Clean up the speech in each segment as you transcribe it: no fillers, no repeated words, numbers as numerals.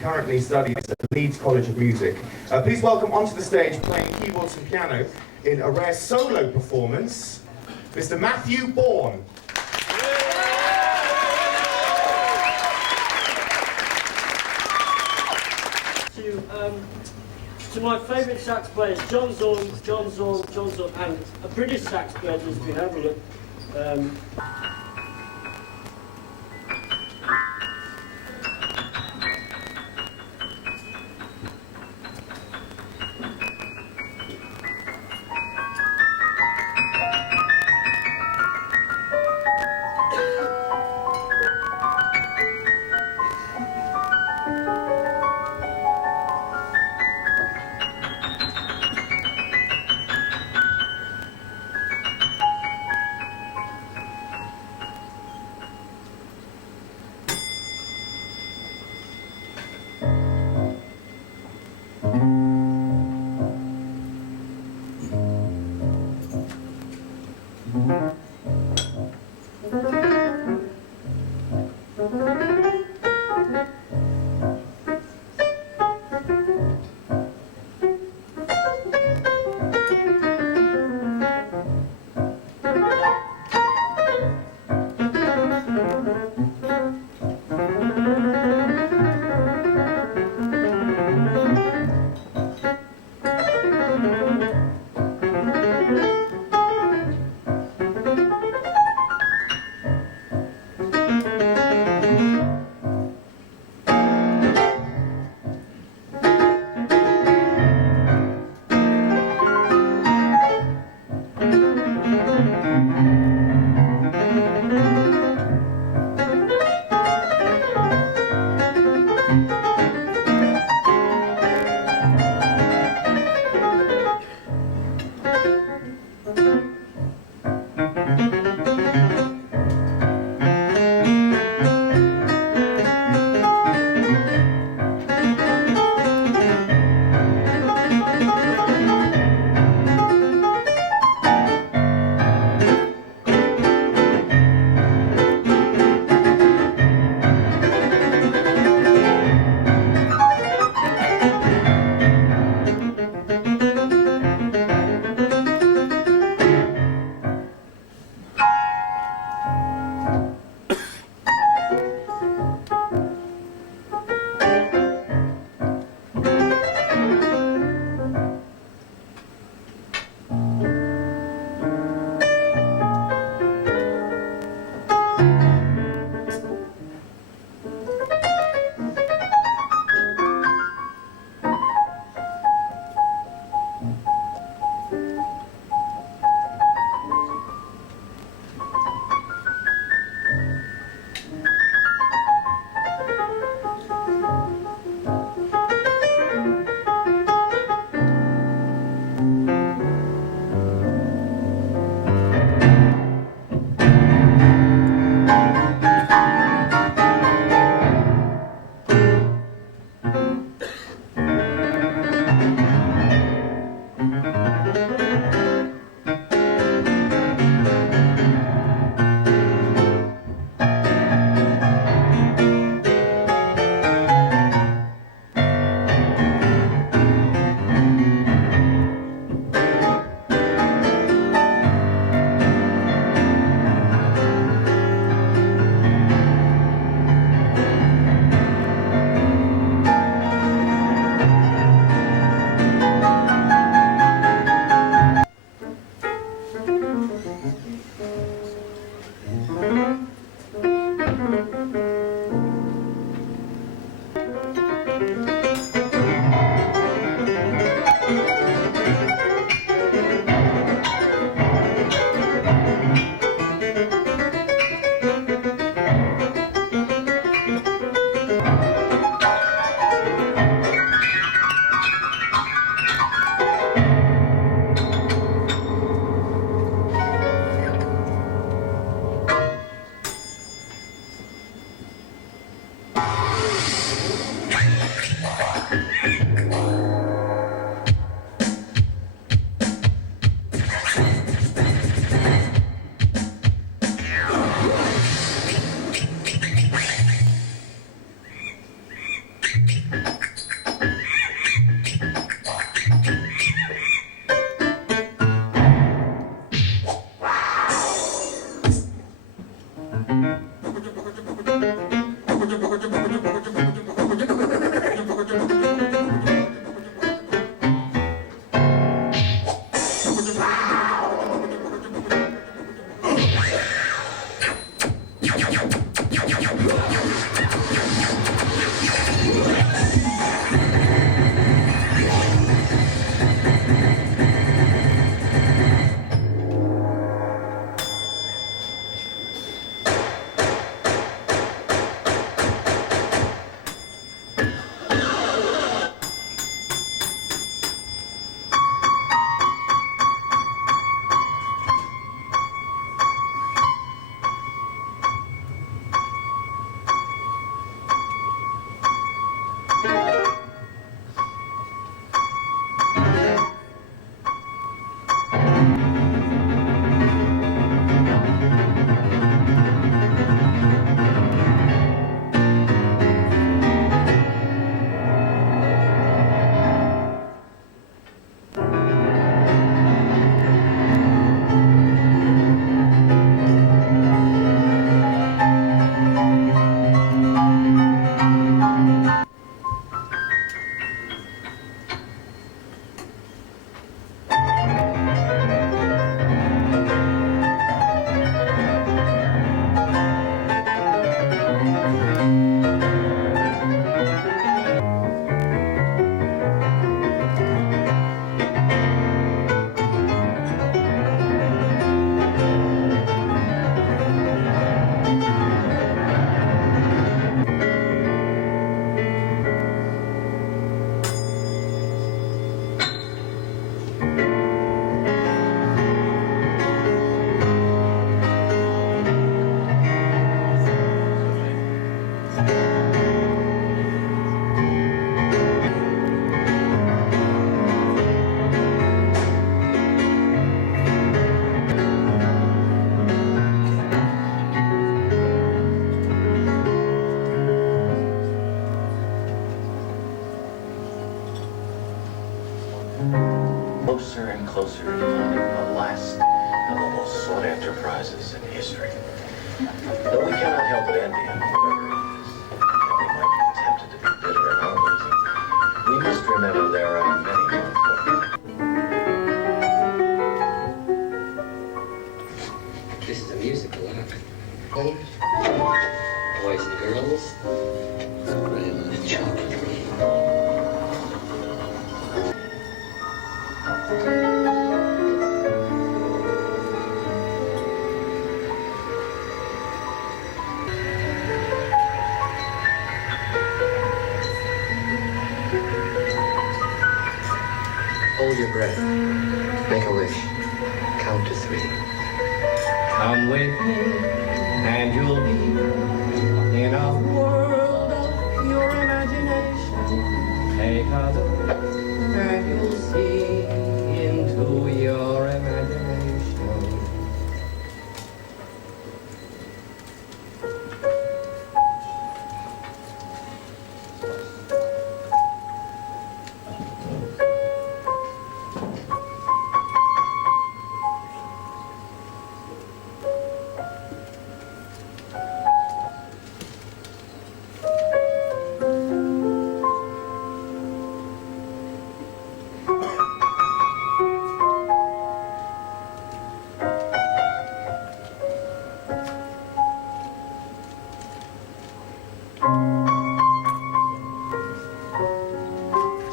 currently studies at the Leeds College of Music. Please welcome onto the stage, playing keyboards and piano in a rare solo performance, Mr. Matthew Bourne. To my favourite sax players, John Zorn, and a British sax player who's been overlooked. Closer and closer to finding the last of the most sought after prizes in history. Though we cannot help but envy him, whoever he is, and we might be tempted to be bitter at our losing, we must remember there are many more important. This is a musical, huh? Boys and girls, rain and chocolate. Hold your breath. Make a wish. Count to 3. Come with me, and you'll be in a world of pure imagination. Take a look, and you'll see into your imagination.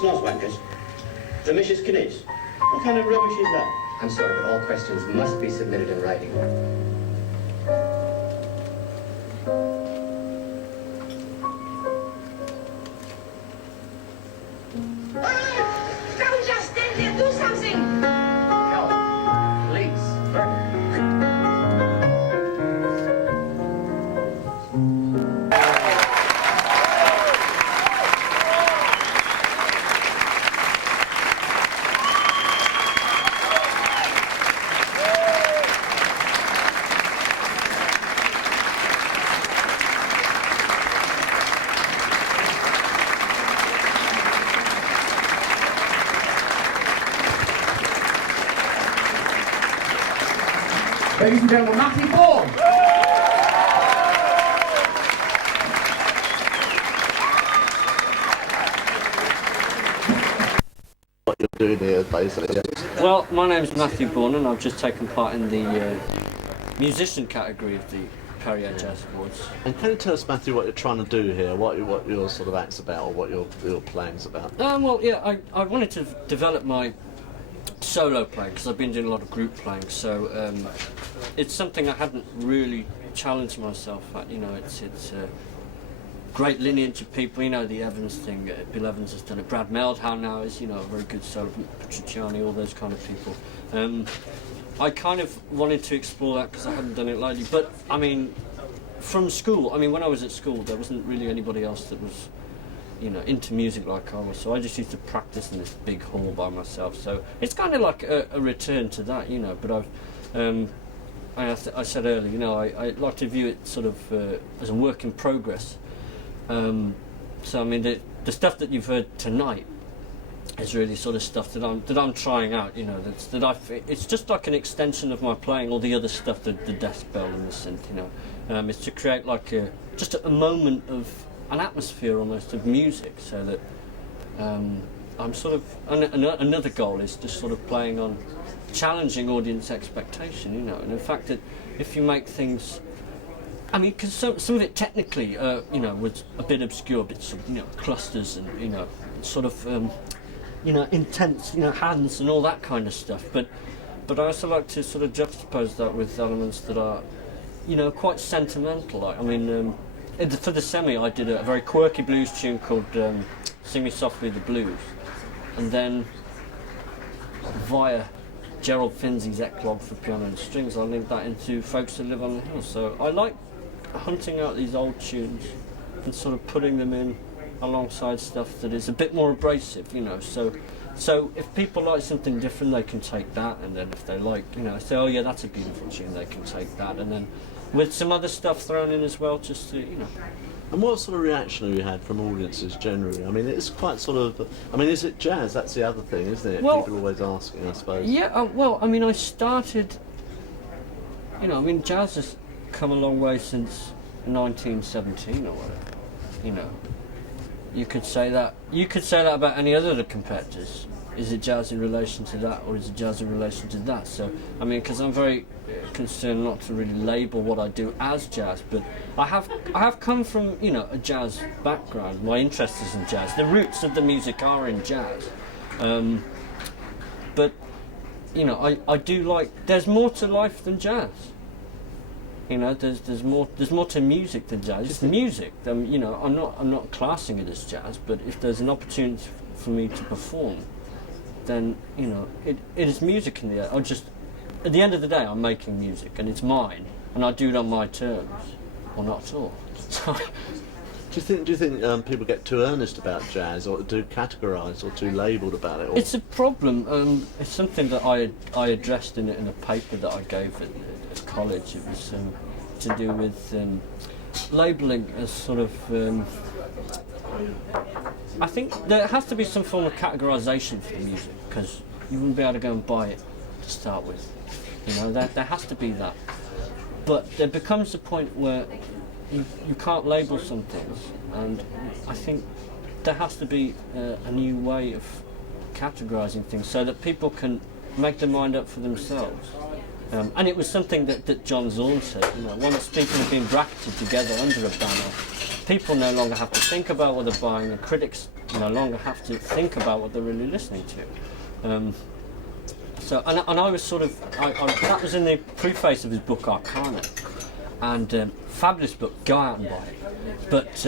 Snozwankers? The Mrs. Kniz? What kind of rubbish is that? I'm sorry, but all questions must be submitted in writing. Don't just stand there, do something! Help, please. Ladies and gentlemen, Matthew Bourne. What you're doing here, basically. Well, my name's Matthew Bourne and I've just taken part in the musician category of the Perrier Jazz Awards. And can you tell us, Matthew, what you're trying to do here? What your sort of act's about, or what your playing's about? Well, yeah, I wanted to develop my solo playing because I've been doing a lot of group playing, so it's something I hadn't really challenged myself at. You know, it's great lineage of people. You know, the Evans thing. Bill Evans has done it. Brad Meldau now is, you know, a very good solo. Petrucciani, all those kind of people. I kind of wanted to explore that because I hadn't done it lately. But I mean, from school. I mean, when I was at school, there wasn't really anybody else that was, you know, into music like I was, so I just used to practice in this big hall by myself. So it's kind of like a return to that, you know. But I said earlier, you know, I like to view it sort of as a work in progress. So I mean, the stuff that you've heard tonight is really sort of stuff that I'm trying out, you know. It's just like an extension of my playing, all the other stuff, the desk bell and the synth, you know. It's to create like just a moment of an atmosphere almost of music, so that I'm sort of another goal is just sort of playing on challenging audience expectation, you know, and the fact that if you make things, I mean, because some of it technically, you know, was a bit obscure, bits sort of, you know, clusters and, you know, sort of, you know, intense, you know, hands and all that kind of stuff, but I also like to sort of juxtapose that with elements that are, you know, quite sentimental. Like, I mean, for the semi, I did a very quirky blues tune called Sing Me Softly the Blues, and then via Gerald Finzi's Eclogue for piano and strings, I linked that into Folks That Live on the Hill. So I like hunting out these old tunes and sort of putting them in alongside stuff that is a bit more abrasive, you know. So if people like something different, they can take that, and then if they like, you know, say, oh yeah, that's a beautiful tune, they can take that, and then with some other stuff thrown in as well, just to, you know, And what sort of reaction have you had from audiences generally? I mean, it's quite sort of. I mean, is it jazz? That's the other thing, isn't it? Well, people are always asking, I suppose. Yeah, well, I mean, I started. You know, I mean, jazz has come a long way since 1917 or whatever. You know, you could say that. You could say that about any other of the competitors. Is it jazz in relation to that, or is it jazz in relation to that? So, I mean, because I'm very concerned not to really label what I do as jazz, but I have come from, you know, a jazz background. My interest is in jazz. The roots of the music are in jazz, but you know, I do like. There's more to life than jazz. You know, there's more to music than jazz. It's music. You know, I'm not classing it as jazz, but if there's an opportunity for me to perform, then, you know, it is music in the air. At the end of the day, I'm making music, and it's mine, and I do it on my terms, or not at all. Do you think people get too earnest about jazz, or too categorised, or too labelled about it? Or? It's a problem. It's something that I addressed in a paper that I gave at college. It was to do with labelling as sort of. I think there has to be some form of categorisation for the music, because you wouldn't be able to go and buy it to start with. You know, there has to be that. But there becomes a point where you can't label some things, and I think there has to be a new way of categorising things so that people can make their mind up for themselves. And it was something that John Zorn said, you know, once people have been bracketed together under a banner, people no longer have to think about what they're buying, and critics no longer have to think about what they're really listening to. So, and I was sort of, that was in the preface of his book Arcana, and fabulous book, go out and buy it. But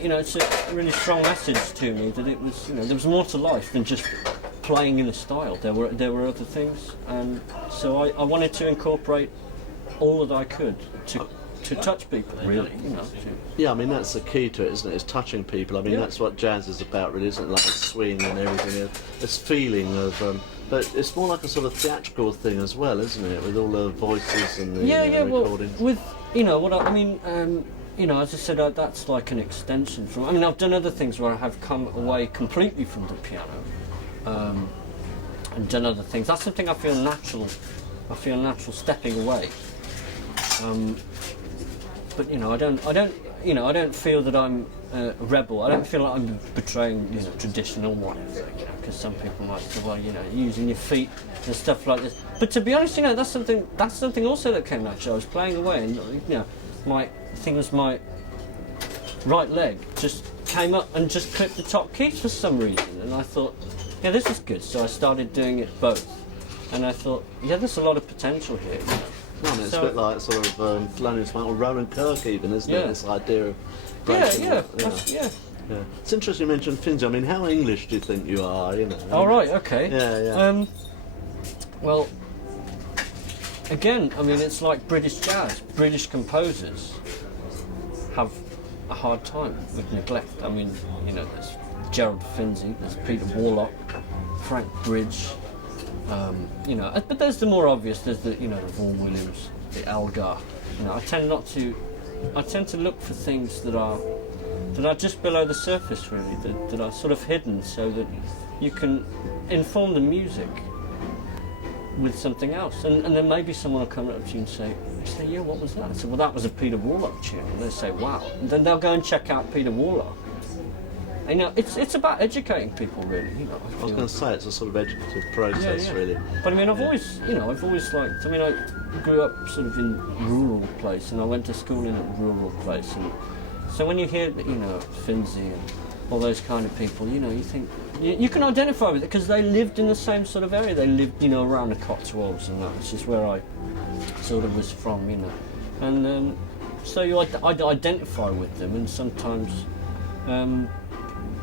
you know, it's a really strong message to me that it was, you know, there was more to life than just playing in a style. There were other things, and so I wanted to incorporate all that I could to touch people, really, you know. Yeah, I mean, that's the key to it, isn't it? It's touching people. I mean, that's what jazz is about, really, isn't it? Like the swing and everything. This feeling of, but it's more like a sort of theatrical thing as well, isn't it? With all the voices and the recordings. Well, with, you know, what I mean, you know, as I said, that's like an extension from. I mean, I've done other things where I have come away completely from the piano, and done other things. That's something I feel natural. I feel natural stepping away. But you know, I don't feel that I'm a rebel. I don't feel like I'm betraying, you know, tradition or whatever. You know, because some people might say, well, you know, using your feet and stuff like this. But to be honest, you know, that's something also that came naturally. I was playing away, and you know, my right leg just came up and just clipped the top keys for some reason, and I thought, yeah, this is good. So I started doing it both, and I thought, yeah, there's a lot of potential here. You know? Well, I mean, it's a bit like sort of Thelonious Monk or Roland Kirk, even, isn't it? This idea of breaking. Yeah. It's interesting you mentioned Finzi. I mean, how English do you think you are? You know. Oh, right. Okay. Yeah. Well, again, I mean, it's like British jazz. British composers have a hard time with neglect. I mean, you know, there's Gerald Finzi, there's Peter Warlock, Frank Bridge. You know, but there's the more obvious. There's the, you know, the Vaughan Williams, the Elgar. You know, I tend to look for things that are just below the surface, really, that are sort of hidden, so that you can inform the music with something else. And then maybe someone will come up to you and say, yeah, what was that? I said, well, that was a Peter Warlock tune. And they say, wow. And then they'll go and check out Peter Warlock. And, you know, it's about educating people, really. You know, I was going to say it's a sort of educative process, really. But I mean, I've always liked. I mean, I grew up sort of in a rural place, and I went to school in a rural place, and so when you hear, you know, Finzi and all those kind of people, you know, you think you can identify with it because they lived in the same sort of area. They lived, you know, around the Cotswolds and that, which is where I sort of was from, you know, and so I'd identify with them, and sometimes.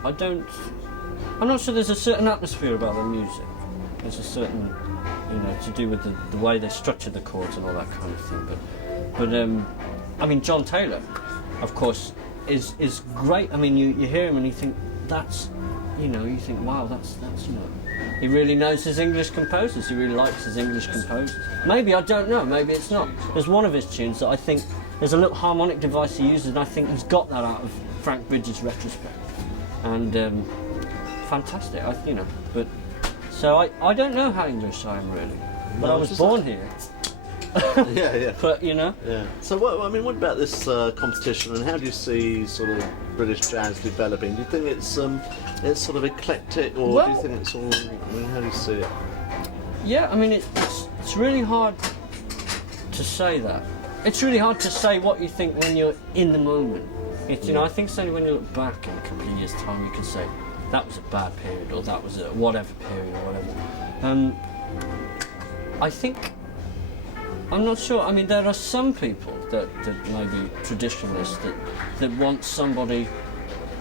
I'm not sure there's a certain atmosphere about their music. There's a certain, you know, to do with the way they structure the chords and all that kind of thing. But I mean, John Taylor, of course, is great. I mean, you hear him and you think that's, you know, you think, wow, that's you know, he really knows his English composers. He really likes his English composers. Maybe, I don't know. Maybe it's not. There's one of his tunes that I think there's a little harmonic device he uses, and I think he's got that out of Frank Bridges' Retrospect, and fantastic. But so I don't know how English I am really, but No, I was born here. Yeah. But Yeah. So what about this competition, and how do you see sort of British jazz developing? Do you think it's sort of eclectic, or do you think it's all? How do you see it? Yeah, I mean it's really hard to say that. It's really hard to say what you think when you're in the moment. I think it's only when you look back in a couple of years' time you can say that was a bad period, or that was a whatever period, or whatever. I think. I'm not sure. I mean, there are some people that may be traditionalists that want somebody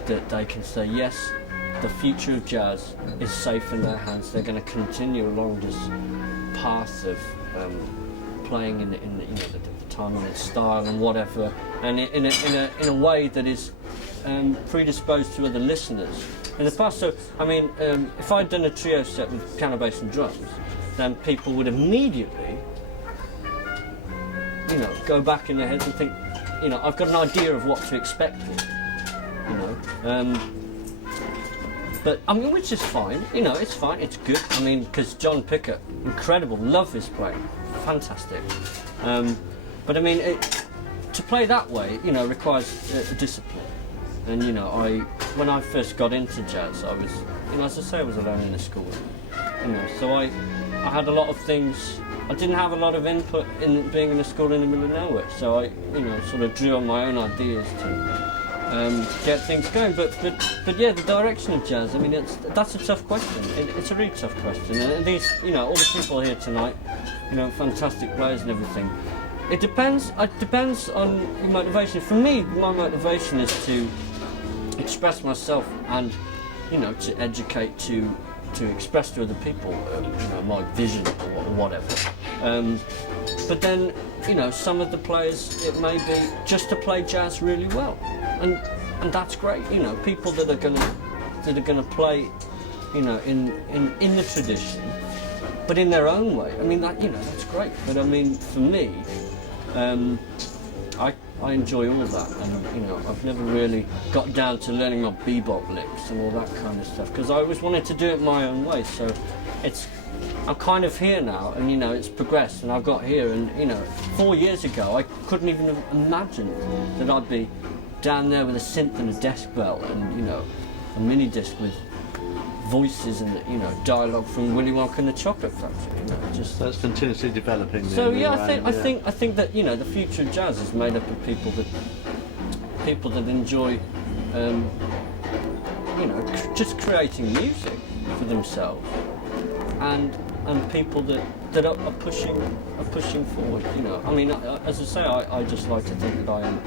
that they can say, yes, the future of jazz is safe in their hands. They're going to continue along this path of playing in the time and style and whatever, and in a way that is predisposed to other listeners in the past. So, I mean, if I'd done a trio set with piano, bass, and drums, then people would immediately go back in their heads and think, I've got an idea of what to expect here, but I mean, which is fine, it's fine, it's good. I mean, because John Pickett, incredible, love his playing, fantastic. But I mean, to play that way, requires discipline. And when I first got into jazz, I was, as I say, I was alone in the school, so I had a lot of things. I didn't have a lot of input in being in a school in the middle of nowhere, so I, sort of drew on my own ideas to get things going. But yeah, the direction of jazz. I mean, that's a tough question. It's a really tough question. And these, all the people here tonight, fantastic players and everything. It depends. It depends on your motivation. For me, my motivation is to express myself and, to educate, to express to other people, my vision or whatever. But then, some of the players, it may be just to play jazz really well, and that's great. People that are gonna play, in the tradition, but in their own way. I mean, that's great. But I mean, for me, I enjoy all that, and I've never really got down to learning my bebop licks and all that kind of stuff, because I always wanted to do it my own way. So I'm kind of here now, and it's progressed, and I got here, and 4 years ago I couldn't even have imagined that I'd be down there with a synth and a desk bell, and a mini disc with voices and dialogue from Willy Wonka and the Chocolate Factory. That's continuously developing. So yeah, I think that the future of jazz is made up of people that enjoy just creating music for themselves, and people that are pushing forward. I mean, as I say, I just like to think that I am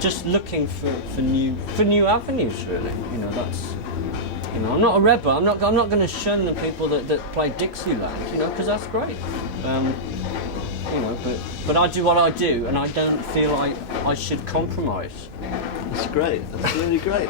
just looking for new avenues. Really, that's. I'm not a rebel. I'm not going to shun the people that play Dixieland, because that's great. But I do what I do, and I don't feel I should compromise. That's great. That's really great.